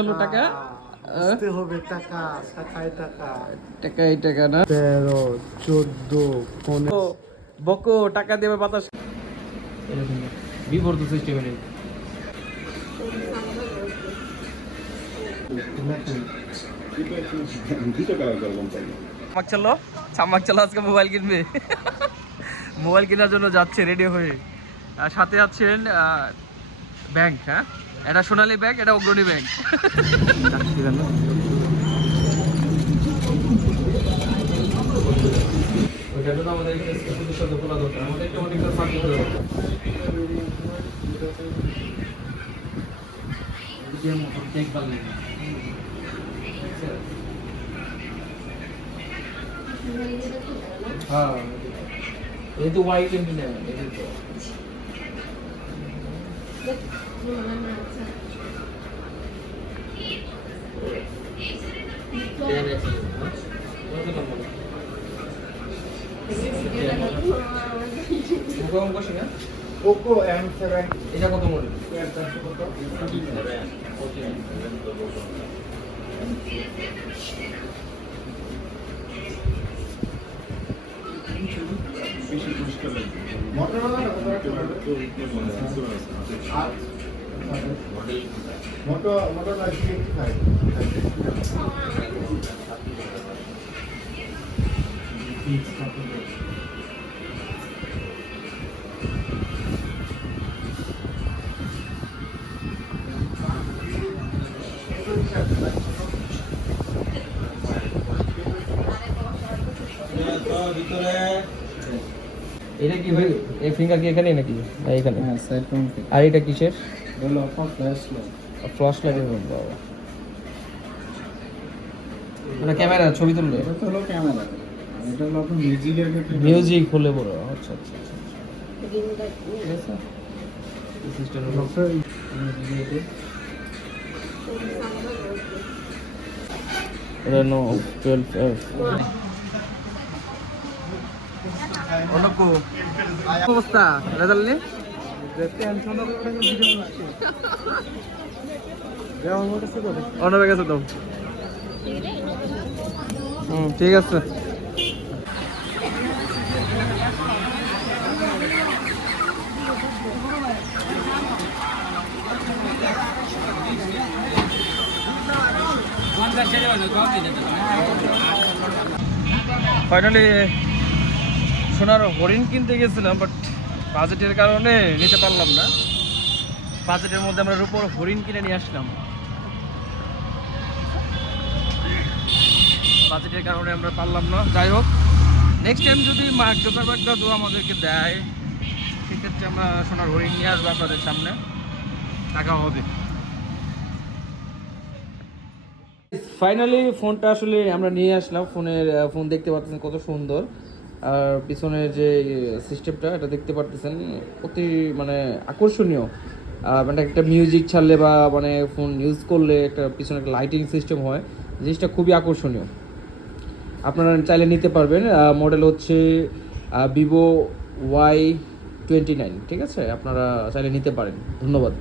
হলো টাকা। আসতে হবে টাকা টাকায় টাকা। টাকা টাকা না? তেরো চোদ্দ পনেরো। বকো টাকা দেবে বাতাস। বিপরীত সিস্টেমে নেই চামাক চালো চামাক চালো আজকে মোবাইল কিনবে। মোবাইল কেনার জন্য যাচ্ছে রেডি হয়ে। সাথে আছেন ব্যাংক হ্যাঁ? এটা সোনালী ব্যাংক এটা অগ্রণী বালি হ্যাঁ এই তো হোয়াইট এমনি না এই তো। পোকো এম সেভেন এটা কত model? Moto Moto ninety eighty five এটা কি ভাই এই ফিঙ্গার কি এখানে নাকি? না এখানে। হ্যাঁ সাইড কাউন্টিং আর এটা কিসের? হলো ফ্ল্যাশ লাইট ফ্ল্যাশ লাইটের বাবা। মানে ক্যামেরা ছবি তুললে এটা তো হলো ক্যামেরা মিউজিক খুলে বড় আচ্ছা আচ্ছা, আচ্ছা। Renault 12F. অন্যকু। অবস্থা রেজাল্ট নিয়ে অনেক গেছে তো ঠিক আছে। ফাইনালি সোনার হরিণ কিনতে গেছিলাম বাট বাজেটের কারণে নিতে পারলাম না। বাজেটের মধ্যে আমরা রূপর হরিণ কিনে নিয়ে আসলাম। বাজেটের কারণে আমরা পারলাম না। যাই হোক নেক্সট টাইম যদি মার্ক জোকারবার্গ দাদু আমাদেরকে দেয়, সেক্ষেত্রে আমরা সোনার হরিণ নিয়ে আসব আপনাদের সামনে। টাকা হবে। ফাইনালি ফোনটা আসলে আমরা নিয়ে আসলাম। ফোনের ফোন দেখতে পাচ্ছেন কত সুন্দর। আর পিছনের যে সিস্টেমটা এটা দেখতে পারতেছেন, অতি মানে আকর্ষণীয়। মানে একটা মিউজিক ছাড়লে বা মানে ফোন ইউজ করলে একটা পিছনে একটা লাইটিং সিস্টেম হয়, জিনিসটা খুবই আকর্ষণীয়। আপনারা চাইলে নিতে পারবেন মডেল হচ্ছে ভিভো ওয়াই টোয়েন্টি নাইন ঠিক আছে? আপনারা চাইলে নিতে পারেন। ধন্যবাদ।